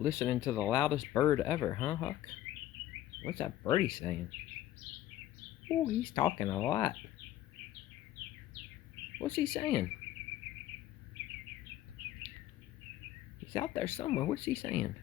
Listening to the loudest bird ever, huh, Huck? What's that birdie saying? Oh, he's talking a lot. What's he saying? He's out there somewhere. What's he saying?